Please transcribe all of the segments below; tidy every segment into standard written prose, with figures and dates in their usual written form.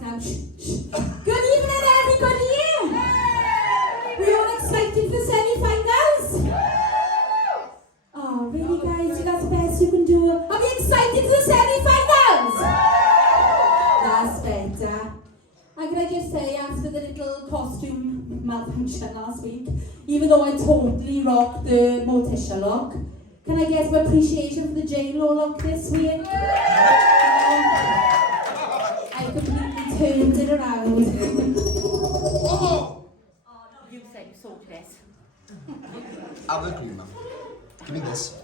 now. Shh, shh. Good evening, everybody. We're all excited for the semi-finals. Oh, really, guys? That's the best you can do. Are we excited for the semi-finals? That's better. And can I just say, after the little costume malfunction last week, even though I totally rocked the Morticia look, can I get some appreciation for the J-Lo look this week? I completely turned it around. You said you saw this. Have the cream, man. Give me this.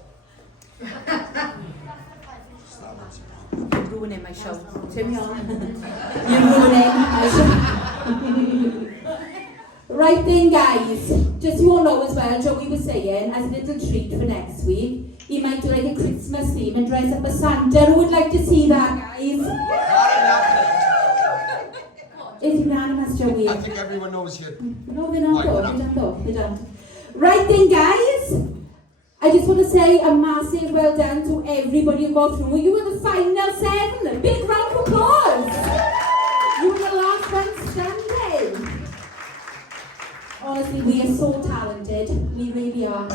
You're ruining my show. Turn me on. You're ruining my show. Right then, guys. Just so you all know as well, Joey was saying, as a little treat for next week, he might do like a Christmas theme and dress up as Santa. Who would like to see that, guys? It's unanimous, Joey. I think everyone knows here. No, they don't though. They don't. Right then, guys. I just want to say a massive well done to everybody who got through. You were the final 7. Big round of applause. You were the last one standing. Honestly, we are so talented. We really are.